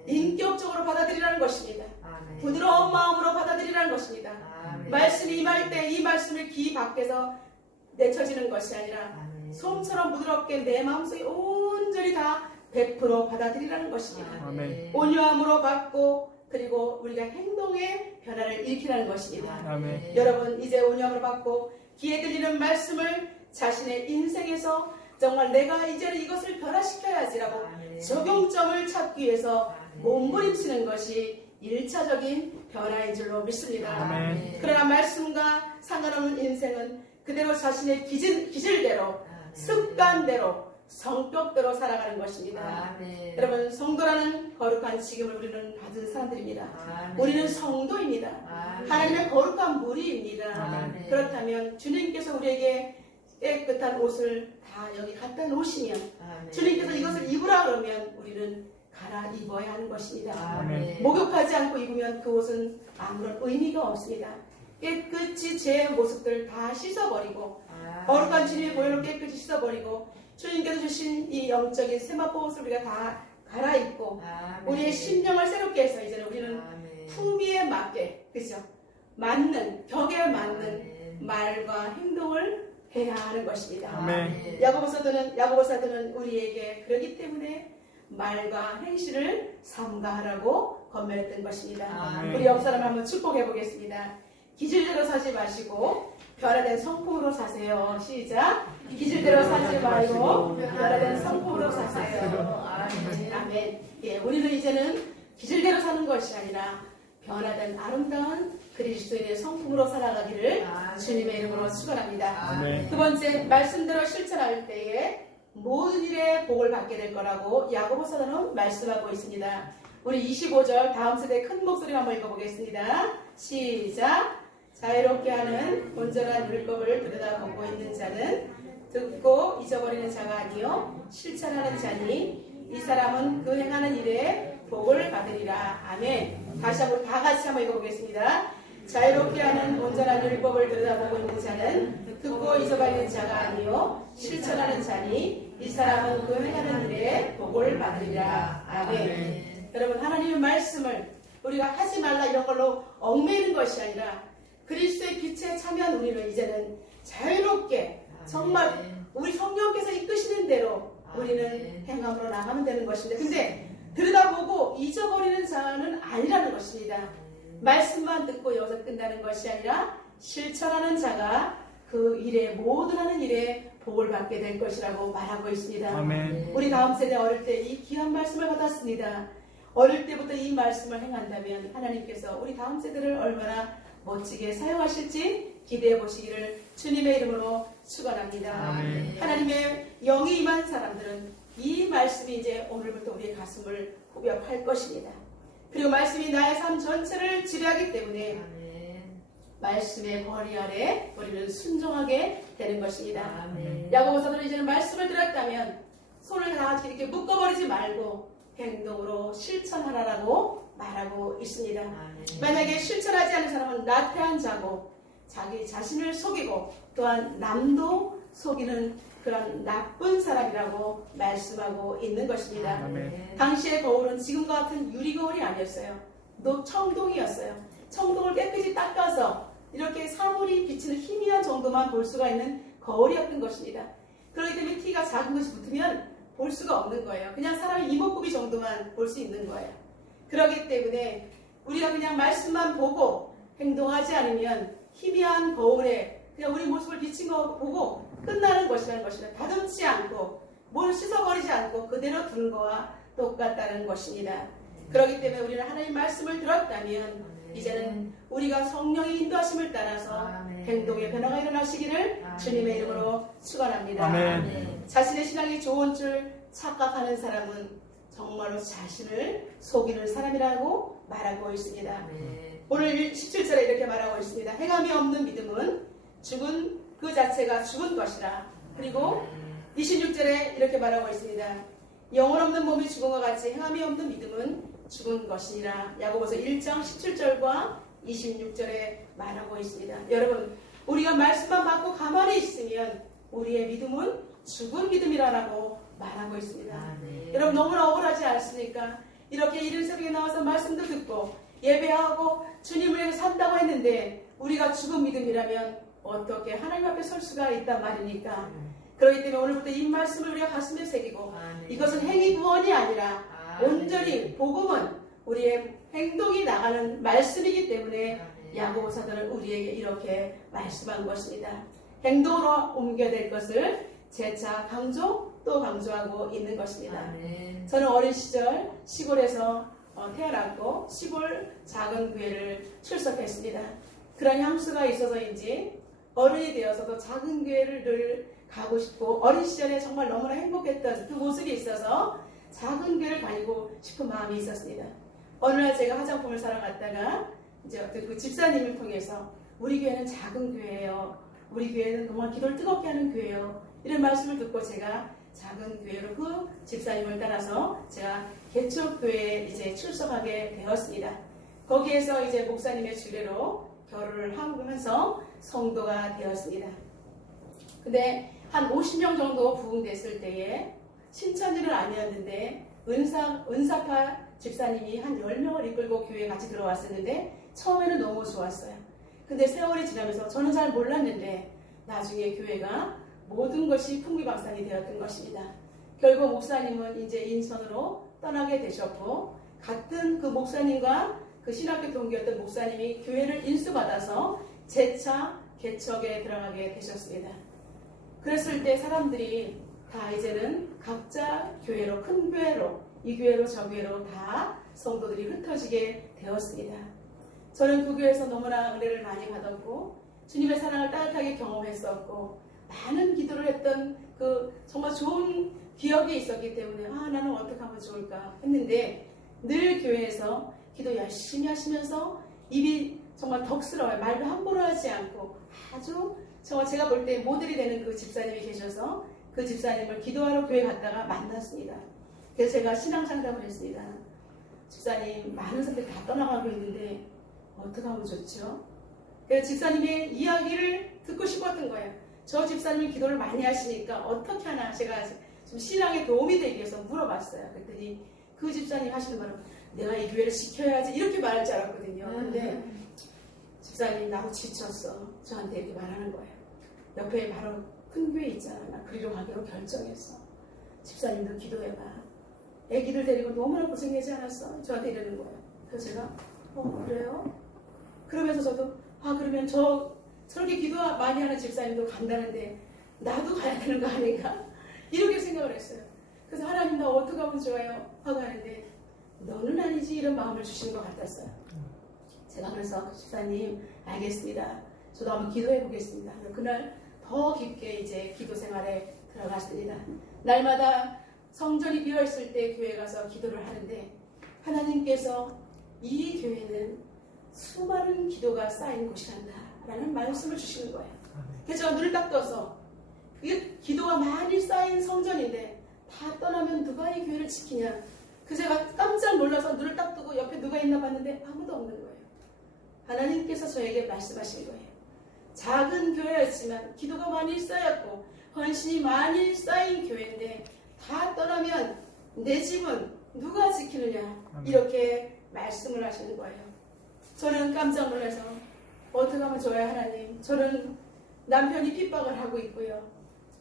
인격적으로 받아들이라는 것입니다. 부드러운 마음으로 받아들이라는 것입니다. 말씀이 임할 때 이 말씀을 귀 밖에서 내쳐지는 것이 아니라 솜처럼 부드럽게 내 마음속에 온전히 다 100% 받아들이라는 것입니다. 아멘. 온유함으로 받고 그리고 우리가 행동의 변화를 일으키라는 것입니다. 아멘. 여러분, 이제 온유함을 받고 귀에 들리는 말씀을 자신의 인생에서 정말 내가 이제는 이것을 변화시켜야지라고 적용점을 찾기 위해서 몸부림치는 것이 1차적인 변화인 줄로 믿습니다. 아멘. 그러나 말씀과 상관없는 인생은 그대로 자신의 기질대로 습관대로 성격대로 살아가는 것입니다. 여러분, 성도라는 거룩한 직임을 우리는 받은 사람들입니다. 우리는 성도입니다. 하나님의 거룩한 무리입니다. 그렇다면 주님께서 우리에게 깨끗한 옷을 다 여기 갖다 놓으시면 주님께서 이것을 입으라 그러면 우리는 갈아입어야 하는 것입니다. 목욕하지 않고 입으면 그 옷은 아무런 의미가 없습니다. 깨끗이 제 모습들을 다 씻어버리고 거룩한 주님의 보혈로 깨끗이 씻어버리고 주님께서 주신 이 영적인 세마포 옷을 우리가 다 갈아입고 우리의 심령을 새롭게 해서 이제는 우리는 품위에 맞게, 그죠? 맞는 격에 맞는 말과 행동을 해야 하는 것입니다. 아멘. 야고보 사도는 우리에게 그러기 때문에 말과 행실을 삼가하라고 권면했던 것입니다. 아멘. 우리 옆 사람을 한번 축복해 보겠습니다. 기질대로 사지 마시고 변화된 성품으로 사세요. 시작. 기질대로 사지 말고 변화된 성품으로 사세요. 아멘. 예, 우리는 이제는 기질대로 사는 것이 아니라 변화된 아름다운 그리스도인의 성품으로 살아가기를 주님의 이름으로 축원합니다. 아멘. 두 번째, 말씀대로 실천할 때에 모든 일에 복을 받게 될 거라고 야고보 사도는 말씀하고 있습니다. 우리 25절 다음 세대 큰 목소리로 한번 읽어보겠습니다. 시작. 자유롭게 하는 온전한 율법을 들여다보고 있는 자는 듣고 잊어버리는 자가 아니요 실천하는 자니 이 사람은 그 행하는 일에 복을 받으리라. 아멘. 다시 한번 다 같이 한번 읽어보겠습니다. 자유롭게 하는 온전한 율법을 들여다보고 있는 자는 듣고 잊어버리는 자가 아니요 실천하는 자니 이 사람은 그 행하는 일에 복을 받으리라. 아멘. 여러분, 하나님의 말씀을 우리가 하지 말라 이런 걸로 얽매이는 것이 아니라 그리스도의 빛에 참여한 우리는 이제는 자유롭게 정말 우리 성령께서 이끄시는 대로 우리는 행함으로 나가면 되는 것인데, 근데 들여다보고 잊어버리는 자는 아니라는 것입니다. 말씀만 듣고 여기서 끝나는 것이 아니라 실천하는 자가 그 일에 모든 하는 일에 복을 받게 될 것이라고 말하고 있습니다. 아멘. 우리 다음 세대 어릴 때 이 귀한 말씀을 받았습니다. 어릴 때부터 이 말씀을 행한다면 하나님께서 우리 다음 세대를 얼마나 멋지게 사용하실지 기대해 보시기를 주님의 이름으로 축원합니다. 아멘. 하나님의 영이 임한 사람들은 이 말씀이 이제 오늘부터 우리의 가슴을 후벼팔 것입니다. 그리고 말씀이 나의 삶 전체를 지배하기 때문에 말씀의 거리 아래 우리는 순종하게 되는 것입니다. 야고보서는 이제는 말씀을 들었다면 손을 다 이렇게 묶어버리지 말고 행동으로 실천하라고 말하고 있습니다. 만약에 실천하지 않는 사람은 나태한 자고 자기 자신을 속이고 또한 남도 속이는 그런 나쁜 사람이라고 말씀하고 있는 것입니다. 아멘. 당시의 거울은 지금과 같은 유리거울이 아니었어요. 청동이었어요. 청동을 깨끗이 닦아서 이렇게 사물이 비치는 희미한 정도만 볼 수가 있는 거울이었던 것입니다. 그렇기 때문에 티가 작은 것이 붙으면 볼 수가 없는 거예요. 그냥 사람의 이목구비 정도만 볼 수 있는 거예요. 그렇기 때문에 우리가 그냥 말씀만 보고 행동하지 않으면 희미한 거울에 그냥 우리 모습을 비친 거 보고 끝나는 것이라는 것입니다. 다듬지 않고 뭘 씻어버리지 않고 그대로 두는 거와 똑같다는 것입니다. 그렇기 때문에 우리는 하나님 말씀을 들었다면 이제는 우리가 성령의 인도하심을 따라서 행동의 변화가 일어나시기를 주님의 이름으로 축원합니다. 아멘. 자신의 신앙이 좋은 줄 착각하는 사람은 정말로 자신을 속이는 사람이라고 말하고 있습니다. 오늘 17절에 이렇게 말하고 있습니다. 행함이 없는 믿음은 죽은 그 자체가 죽은 것이라. 그리고 26절에 이렇게 말하고 있습니다. 영혼 없는 몸이 죽은 것 같이 행함이 없는 믿음은 죽은 것이니라. 야고보서 1장 17절과 26절에 말하고 있습니다. 여러분, 우리가 말씀만 받고 가만히 있으면 우리의 믿음은 죽은 믿음이라고 말하고 있습니다. 여러분, 너무나 억울하지 않습니까? 이렇게 이른 새벽에 나와서 말씀도 듣고 예배하고 주님을 위해서 산다고 했는데 우리가 죽은 믿음이라면 어떻게 하나님 앞에 설 수가 있단 말입니까? 그렇기 때문에 오늘부터 이 말씀을 우리가 가슴에 새기고 이것은 행위 구원이 아니라 온전히 복음은 우리의 행동이 나가는 말씀이기 때문에 야고보 사도는 우리에게 이렇게 말씀한 것입니다. 행동으로 옮겨야 될 것을 재차 강조 또 강조하고 있는 것입니다. 저는 어린 시절 시골에서 태어났고 시골 작은 교회를 출석했습니다. 그런 향수가 있어서인지 어른이 되어서도 작은 교회를 늘 가고 싶고 어린 시절에 정말 너무나 행복했던 그 모습이 있어서 작은 교회를 다니고 싶은 마음이 있었습니다. 어느 날 제가 화장품을 사러 갔다가 이제 그 집사님을 통해서 우리 교회는 작은 교회예요. 우리 교회는 정말 기도를 뜨겁게 하는 교회예요. 이런 말씀을 듣고 제가 작은 교회로 그 집사님을 따라서 제가 개척교회에 이제 출석하게 되었습니다. 거기에서 이제 목사님의 주례로 결혼을 하면서 성도가 되었습니다. 근데 한 50명 정도 부흥됐을 때에 신천지는 아니었는데 은사파 집사님이 한 10명을 이끌고 교회에 같이 들어왔었는데 처음에는 너무 좋았어요. 근데 세월이 지나면서 저는 잘 몰랐는데 나중에 교회가 모든 것이 풍비박산이 되었던 것입니다. 결국 목사님은 이제 인천으로 떠나게 되셨고, 같은 그 목사님과 그 신학교 동기였던 목사님이 교회를 인수받아서 재차 개척에 들어가게 되셨습니다. 그랬을 때 사람들이 다 이제는 각자 교회로, 큰 교회로, 이 교회로 저 교회로 다 성도들이 흩어지게 되었습니다. 저는 그 교회에서 너무나 은혜를 많이 받았고 주님의 사랑을 따뜻하게 경험했었고 많은 기도를 했던 그 정말 좋은 기억이 있었기 때문에 나는 어떻게 하면 좋을까 했는데, 늘 교회에서 기도 열심히 하시면서 입이 정말 덕스러워요. 말도 함부로 하지 않고 아주 정말 제가 볼 때 모델이 되는 그 집사님이 계셔서 그 집사님을 기도하러 교회 갔다가 만났습니다. 그래서 제가 신앙 상담을 했습니다. 집사님, 많은 사람들이 다 떠나가고 있는데 어떻게 하면 좋죠? 그래서 집사님의 이야기를 듣고 싶었던 거예요. 저 집사님이 기도를 많이 하시니까 어떻게 하나 제가 좀 신앙에 도움이 되기 위해서 물어봤어요. 그랬더니 그 집사님이 하시는 말은 내가 이 교회를 지켜야지 이렇게 말할 줄 알았거든요. 근데 집사님, 나도 지쳤어. 저한테 이렇게 말하는 거예요. 옆에 바로 큰 교회 있잖아. 나 그리로 가기로 결정했어. 집사님도 기도해봐. 애기들 데리고 너무나 고생하지 않았어. 저한테 이러는 거예요. 그래서 제가 그래요? 그러면서 저도 그러면 저렇게 기도 많이 하는 집사님도 간다는데 나도 가야 되는 거 아닌가? 이렇게 생각을 했어요. 그래서 하나님, 나 어떻게 하면 좋아요? 하고 하는데 너는 아니지, 이런 마음을 주시는 것 같았어요. 제가 그래서 집사님, 알겠습니다. 저도 한번 기도해 보겠습니다. 그날 더 깊게 이제 기도 생활에 들어갔습니다. 날마다 성전이 비어있을 때 교회 가서 기도를 하는데 하나님께서 이 교회는 수많은 기도가 쌓인 곳이란다 라는 말씀을 주시는 거예요. 그래서 제가 눈을 딱 떠서 그게 기도가 많이 쌓인 성전인데 다 떠나면 누가 이 교회를 지키냐. 그래서 제가 깜짝 놀라서 눈을 딱 뜨고 옆에 누가 있나 봤는데 아무도 없는 거예요. 하나님께서 저에게 말씀하신 거예요. 작은 교회였지만 기도가 많이 쌓였고 헌신이 많이 쌓인 교회인데 다 떠나면 내 집은 누가 지키느냐, 이렇게 말씀을 하시는 거예요. 저는 깜짝 놀라서 어떻게 하면 좋아요, 하나님. 저는 남편이 핍박을 하고 있고요.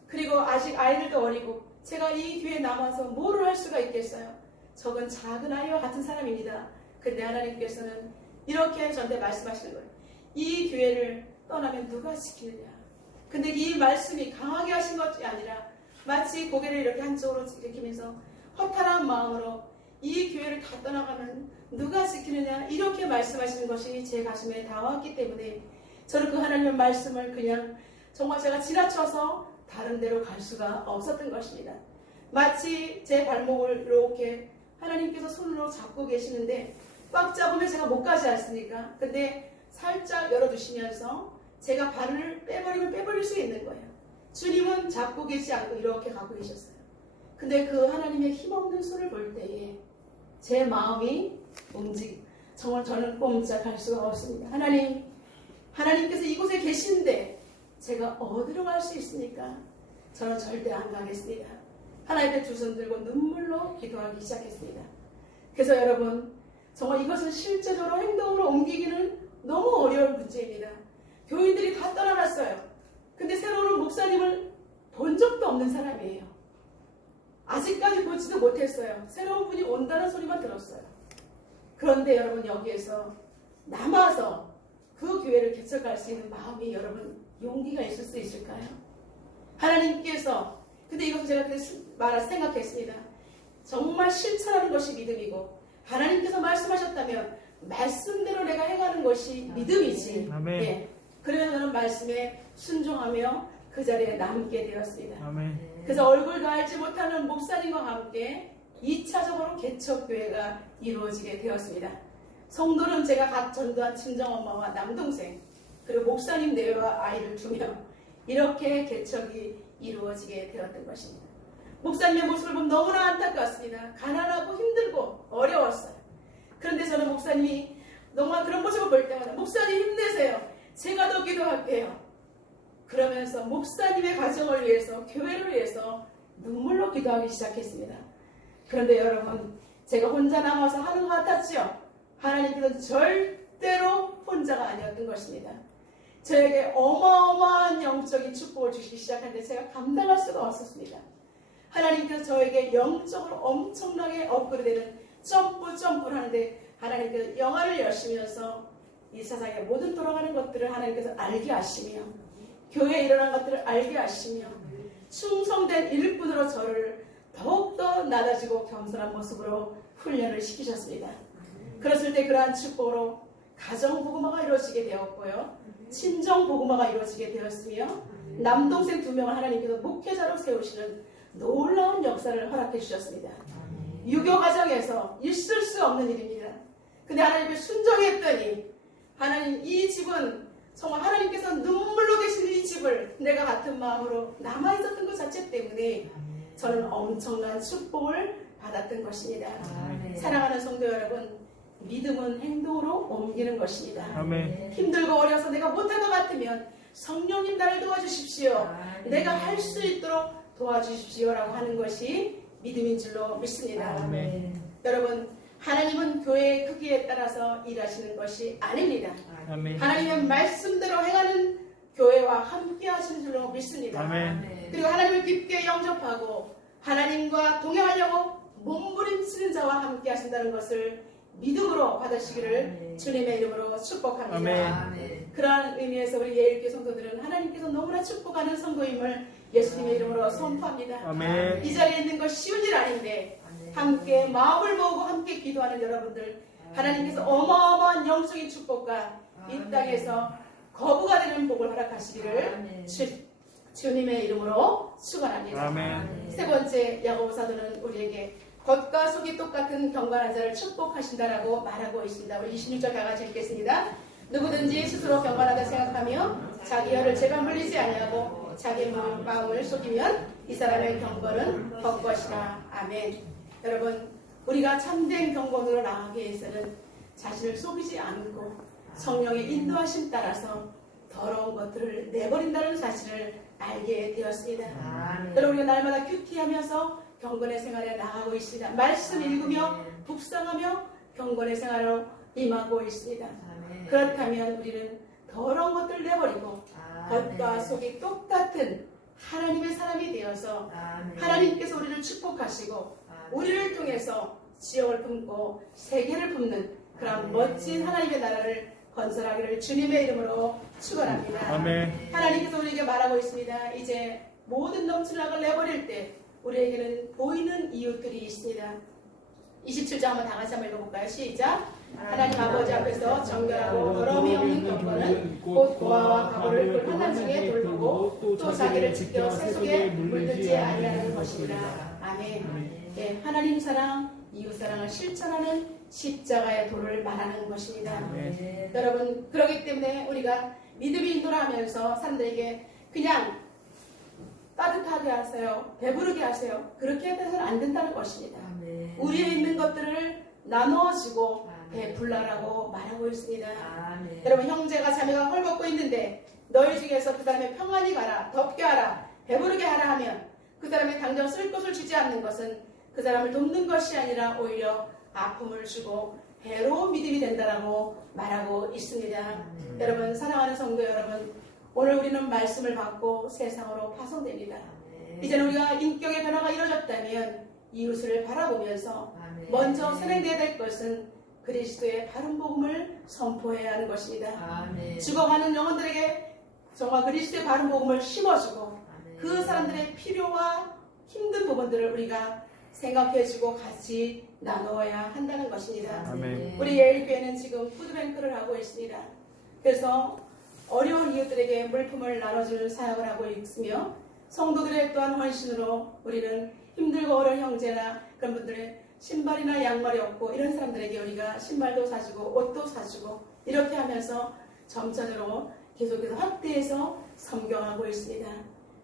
그리고 아직 아이들도 어리고 제가 이 교회에 남아서 뭐를 할 수가 있겠어요. 저건 작은 아이와 같은 사람입니다. 근데 하나님께서는 이렇게 저한테 말씀하시는 거예요. 이 교회를 떠나면 누가 지키느냐. 근데 이 말씀이 강하게 하신 것이 아니라 마치 고개를 이렇게 한쪽으로 일으키면서 허탈한 마음으로 이 교회를 다 떠나가면 누가 지키느냐, 이렇게 말씀하시는 것이 제 가슴에 닿았기 때문에 저는 그 하나님의 말씀을 그냥 정말 제가 지나쳐서 다른 데로 갈 수가 없었던 것입니다. 마치 제 발목을 이렇게 하나님께서 손으로 잡고 계시는데 꽉 잡으면 제가 못 가지 않습니까? 근데 살짝 열어주시면서 제가 발을 빼버리면 빼버릴 수 있는 거예요. 주님은 잡고 계시지 않고 이렇게 가고 계셨어요. 근데 그 하나님의 힘없는 손을 볼 때에 제 마음이 정말 저는 꼼짝할 수가 없습니다. 하나님께서 이곳에 계신데 제가 어디로 갈 수 있습니까? 저는 절대 안 가겠습니다. 하나님께 두 손 들고 눈물로 기도하기 시작했습니다. 그래서 여러분, 정말 이것은 실제적으로 행동으로 옮기기는 너무 어려운 문제입니다. 교인들이 다 떠나갔어요. 근데 새로운 목사님을 본 적도 없는 사람이에요. 아직까지 보지도 못했어요. 새로운 분이 온다는 소리만 들었어요. 그런데 여러분, 여기에서 남아서 그 교회를 개척할 수 있는 마음이 여러분 용기가 있을 수 있을까요? 하나님께서, 근데 이것을 제가 생각했습니다. 정말 실천하는 것이 믿음이고 하나님께서 말씀하셨다면 말씀대로 내가 해가는 것이 믿음이지. 아멘. 예. 그러면 저는 말씀에 순종하며 그 자리에 남게 되었습니다. 아멘. 그래서 얼굴도 알지 못하는 목사님과 함께 2차적으로 개척교회가 이루어지게 되었습니다. 성도는 제가 각 전도한 친정엄마와 남동생, 그리고 목사님 내외와 아이를 2명, 이렇게 개척이 이루어지게 되었던 것입니다. 목사님의 모습을 보면 너무나 안타깝습니다. 가난하고 힘들고 어려웠어요. 그런데 저는 목사님이 정말 그런 모습을 볼 때마다 목사님 힘내세요. 제가 더 기도할게요. 그러면서 목사님의 가정을 위해서, 교회를 위해서 눈물로 기도하기 시작했습니다. 그런데 여러분, 제가 혼자 남아서 하는 것 같았죠? 하나님께서는 절대로 혼자가 아니었던 것입니다. 저에게 어마어마한 영적인 축복을 주시기 시작하는데 제가 감당할 수가 없었습니다. 하나님께서 저에게 영적으로 엄청나게 업그레이드되는 점프를 하는데 하나님께서 영화를 여시면서 이 세상의 모든 돌아가는 것들을 하나님께서 알게 하시며 교회에 일어난 것들을 알게 하시며 충성된 일꾼으로 저를 더욱더 낮아지고 겸손한 모습으로 훈련을 시키셨습니다. 그랬을 때 그러한 축복으로 가정 복음화가 이루어지게 되었고요. 친정 복음화가 이루어지게 되었으며 남동생 2명을 하나님께서 목회자로 세우시는 놀라운 역사를 허락해 주셨습니다. 유교 가정에서 있을 수 없는 일입니다. 근데 하나님께 순종했더니 하나님 이 집은 정말 하나님께서 눈물로 되신 이 집을 내가 같은 마음으로 남아있었던 것 자체 때문에 저는 엄청난 축복을 받았던 것입니다. 사랑하는 성도 여러분, 믿음은 행동으로 옮기는 것입니다. 아멘. 힘들고 어려서 내가 못할 것 같으면 성령님 나를 도와주십시오. 내가 할 수 있도록 도와주십시오라고 하는 것이 믿음인 줄로 믿습니다. 아멘. 여러분, 하나님은 교회의 크기에 따라서 일하시는 것이 아닙니다. 아멘. 하나님의 말씀대로 행하는 교회와 함께 하시는 줄로 믿습니다. 아멘. 그리고 하나님을 깊게 영접하고 하나님과 동행하려고 몸부림치는 자와 함께 하신다는 것을 믿음으로 받으시기를 주님의 이름으로 축복합니다. 아멘. 그러한 의미에서 우리 예일교 성도들은 하나님께서 너무나 축복하는 성도임을 예수님의 이름으로 선포합니다. 아멘. 이 자리에 있는 것 쉬운 일 아닌데 함께 마음을 모으고 함께 기도하는 여러분들, 하나님께서 어마어마한 영적인 축복과 이 땅에서 거부가 되는 복을 허락하시기를 주님의 이름으로 축원합니다. 아멘. 세 번째, 야고보 사도는 우리에게 겉과 속이 똑같은 경건한 자를 축복하신다라고 말하고 있습니다. 우리 26절 다 같이 읽겠습니다. 누구든지 스스로 경건하다 생각하며 자기 혀를 제가 물리지 아니하고 자기 마음을 속이면 이 사람의 경건은 겉것이라. 아멘. 여러분, 우리가 참된 경건으로 나아가기 위해서는 자신을 속이지 않고 성령의 인도하심 따라서 더러운 것들을 내버린다는 사실을 알게 되었습니다. 여러분, 우리가 날마다 큐티하면서 경건의 생활에 나가고 있습니다. 말씀 읽으며 묵상하며 경건의 생활로 임하고 있습니다. 그렇다면 우리는 더러운 것들을 내버리고 겉과 속이 똑같은 하나님의 사람이 되어서 하나님께서 우리를 축복하시고 우리를 통해서 지역을 품고 세계를 품는 그런 멋진 하나님의 나라를 건설하기를 주님의 이름으로 축원합니다. 아멘. 하나님께서 우리에게 말하고 있습니다. 이제 모든 넘치는 악을 내버릴 때 우리에게는 보이는 이웃들이 있습니다. 27장 한번 다 같이 한번 읽어볼까요? 시작. 하나님 아버지 앞에서 정결하고 더러움이 없는 경건은 곧 고아와 가보를 그 환난 중에 돌보고 또 자기를 지켜 세속에 물들지 아니하는 것입니다. 아멘. 네, 하나님 사랑, 이웃 사랑을 실천하는 십자가의 도를 말하는 것입니다. 여러분, 그렇기 때문에 우리가 믿음이 인도하면서 사람들에게 그냥 따뜻하게 하세요, 배부르게 하세요, 그렇게 해서는 안 된다는 것입니다. 우리에 있는 것들을 나누어주고 베풀라라고 말하고 있습니다. 여러분, 형제가 자매가 헐벗고 있는데 너희 중에서 그 사람의 평안히 가라, 덥게 하라, 배부르게 하라 하면 그 사람이 당장 쓸 것을 주지 않는 것은 그 사람을 돕는 것이 아니라 오히려 아픔을 주고 해로운 믿음이 된다라고 말하고 있습니다. 여러분, 사랑하는 성도 여러분, 오늘 우리는 말씀을 받고 세상으로 파송됩니다. 이제는 우리가 인격의 변화가 이루어졌다면 이웃을 바라보면서 먼저 선행되어야 될 것은 그리스도의 바른 복음을 선포해야 하는 것입니다. 죽어가는 영혼들에게 정말 그리스도의 바른 복음을 심어주고 그 사람들의 필요와 힘든 부분들을 우리가 생각해주고 같이 나누어야 한다는 것입니다. 아멘. 우리 예일교회는 지금 푸드뱅크를 하고 있습니다. 그래서 어려운 이웃들에게 물품을 나눠주는 사역을 하고 있으며 성도들의 또한 헌신으로 우리는 힘들고 어려운 형제나 그런 분들의 신발이나 양말이 없고 이런 사람들에게 우리가 신발도 사주고 옷도 사주고 이렇게 하면서 점차적으로 계속해서 확대해서 섬경하고 있습니다.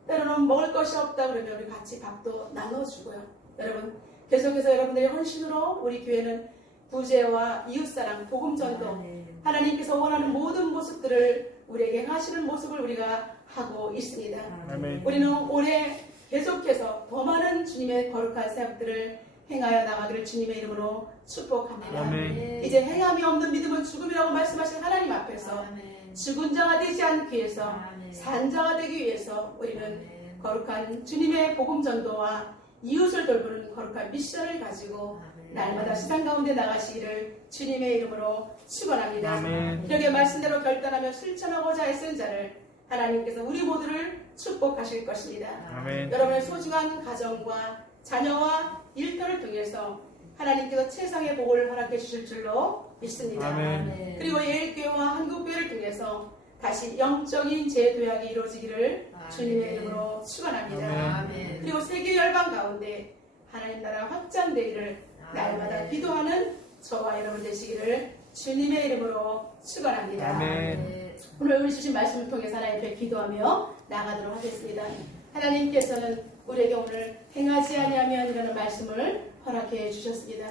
때로는 먹을 것이 없다 그러면 우리 같이 밥도 나눠주고요. 여러분, 계속해서 여러분들의 헌신으로 우리 교회는 구제와 이웃사랑, 복음전도, 하나님께서 원하는 모든 모습들을 우리에게 하시는 모습을 우리가 하고 있습니다. 아멘. 우리는 올해 계속해서 더 많은 주님의 거룩한 사역들을 행하여 나가기를 주님의 이름으로 축복합니다. 아멘. 이제 행함이 없는 믿음은 죽음이라고 말씀하신 하나님 앞에서 죽은 자가 되지 않기 위해서 아멘. 산자가 되기 위해서 우리는 아멘. 거룩한 주님의 복음 전도와 이웃을 돌보는 거룩한 미션을 가지고 아멘. 날마다 세상 가운데 나가시기를 주님의 이름으로 축원합니다. 아멘. 이렇게 말씀대로 결단하며 실천하고자 애쓴 자를 하나님께서 우리 모두를 축복하실 것입니다. 아멘. 여러분의 소중한 가정과 자녀와 일터를 통해서 하나님께서 최상의 복을 허락해 주실 줄로 믿습니다. 아멘. 그리고 예일교회와 한국교회를 통해서 다시 영적인 재도약이 이루어지기를 아멘. 주님의 이름으로 축원합니다. 아멘. 그리고 세계 열방 가운데 하나님 나라 확장되기를 날마다 아멘. 기도하는 저와 여러분 되시기를 주님의 이름으로 축원합니다. 아멘. 오늘 우리 주신 말씀을 통해서 하나님 앞에 기도하며 나가도록 하겠습니다. 하나님께서는 우리에게 오늘 행하지 아니하면 이라는 말씀을 허락해 주셨습니다.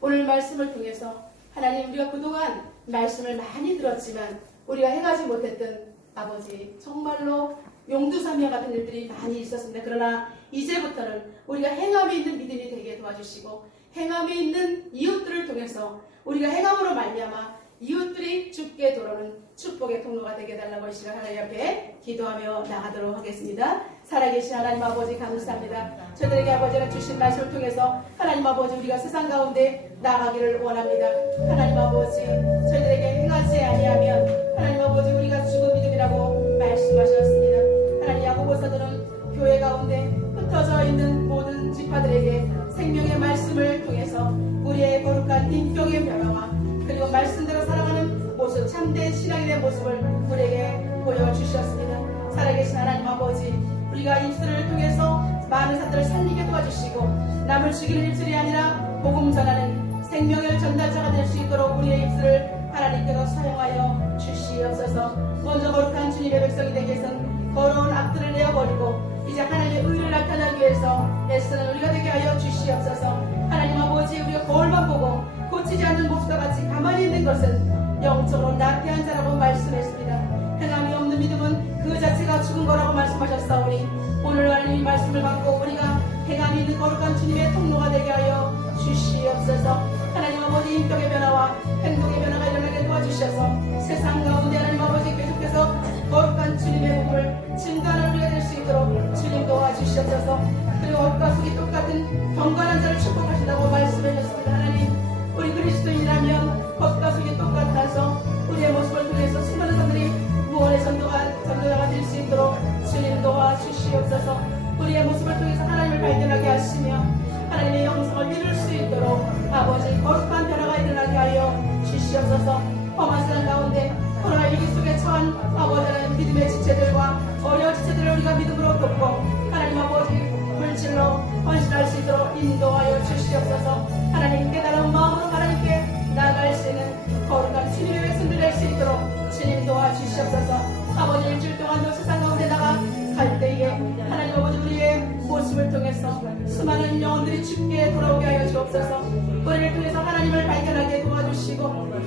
오늘 말씀을 통해서 하나님 우리가 그동안 말씀을 많이 들었지만 우리가 행하지 못했던 아버지 정말로 용두사미와 같은 일들이 많이 있었습니다. 그러나 이제부터는 우리가 행함이 있는 믿음이 되게 도와주시고 행함이 있는 이웃들을 통해서 우리가 행함으로 말미암아 이웃들이 주께 돌아오는 축복의 통로가 되게 해달라고 이 시간 하나님 앞에 기도하며 나가도록 하겠습니다. 살아계신 하나님 아버지 감사합니다. 저들에게 아버지가 주신 말씀을 통해서 하나님 아버지 우리가 세상 가운데 나가기를 원합니다. 하나님 아버지 저희들에게 행하지 아니하면 하나님 아버지 우리가 죽은 믿음이라고 말씀하셨습니다. 하나님 야고보서들은 교회 가운데 흩어져 있는 모든 지파들에게 생명의 말씀을 통해서 우리의 거룩한 인격의 변화와 그리고 말씀대로 살아가는 모습 참된 신앙인의 모습을 우리에게 보여주셨습니다. 살아계신 하나님 아버지 우리가 입술을 통해서 많은 사람들을 살리게 도와주시고 남을 죽이는 입술이 아니라 복음 전하는 생명의 전달자가 될 수 있도록 우리의 입술을 하나님께서 사용하여 주시옵소서. 먼저 거룩한 주님의 백성이 되기 위해서는 더러운 악들을 내어버리고 이제 하나님의 의를 나타내기 위해서 애쓰는 우리가 되게 하여 주시옵소서. 하나님 아버지 우리가 거울만 보고 고치지 않는 모습과 같이 가만히 있는 것은 영적으로 나태한 자라고 말씀했습니다. 행함이 없는 믿음은 그 자체가 죽은 거라고 말씀하셨사오니 오늘 이 말씀을 받고 우리가 행함이 있는 거룩한 주님의 통로가 되게 하여 주시옵소서. 하나님 아버지 인격의 변화와 행동의 변화가 일어나게 도와주셔서 세상 가운데 하나님 아버지 계속해서 거룩한 주님의 복을 증거하는 우리가 될 수 있도록 주님 도와주시옵소서. 그리고 헛과 속이 똑같은 경건한 자를 축복하신다고 말씀해 주셨습니다. 하나님 우리 그리스도인이라면 겉과 속이 똑같아서 우리의 모습을 통해서 수많은 사람들이 무언의 전도자가 될 수 있도록 주님 도와주시옵소서. 우리의 모습을 통해서 하나님을 발견하게 하시며 하나님의 영성을 이룰 수 있도록 아버지 거룩한 변화가 일어나게 하여 주시옵소서. 험한 세상 가운데 코로나19 속에 처한 아버지 하나님 믿음의 지체들과 어려운 지체들을 우리가 믿음으로 돕고 하나님 아버지 물질로 헌신할 수 있도록 인도하여 주시옵소서. 하나님 깨달은 마음으로 하나님께 나아갈 수 있는 거룩한 주님의 백성들 될 수 있도록 주님 도와주시옵소서. 아버지 일주일 동안도 세상 가운데 나가 살 때에 하나님 아버지 우리의 모습을 통해서 수많은 영혼들이 주께 돌아오게 하여 주옵소서. 우리를 통해서 하나님을 발견하게 도와주시고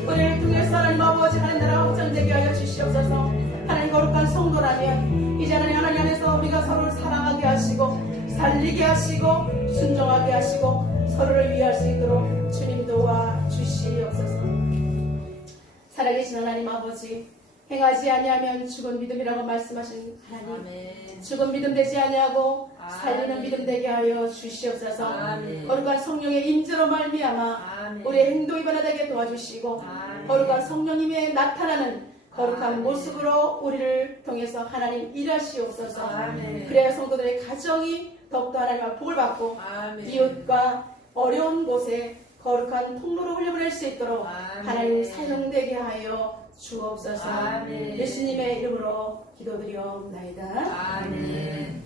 우리를 통해서 하나님 아버지 하나님 나라 확장되게 하여 주시옵소서. 하나님 거룩한 성도라면 이제 하나님 안에서 우리가 서로를 사랑하게 하시고 살리게 하시고 순종하게 하시고 서로를 위할 수 있도록 주님 도와주시옵소서. 살아계신 하나님 아버지 행하지 아니하면 죽은 믿음이라고 말씀하신 하나님 아멘. 죽은 믿음 되지 아니하고 살리는 아멘. 믿음 되게 하여 주시옵소서. 아멘. 거룩한 성령의 임재로 말미암아 아멘. 우리의 행동이 변화되게 도와주시고 아멘. 거룩한 성령님의 나타나는 거룩한 아멘. 모습으로 우리를 통해서 하나님 일하시옵소서. 아멘. 그래야 성도들의 가정이 더욱더 하나님의 복을 받고 아멘. 이웃과 어려운 곳에 거룩한 통로로 흘려보낼 수 있도록 아멘. 하나님 사용되게 하여 주옵소서. 아멘. 예수님의 이름으로 기도드리옵나이다. 아멘.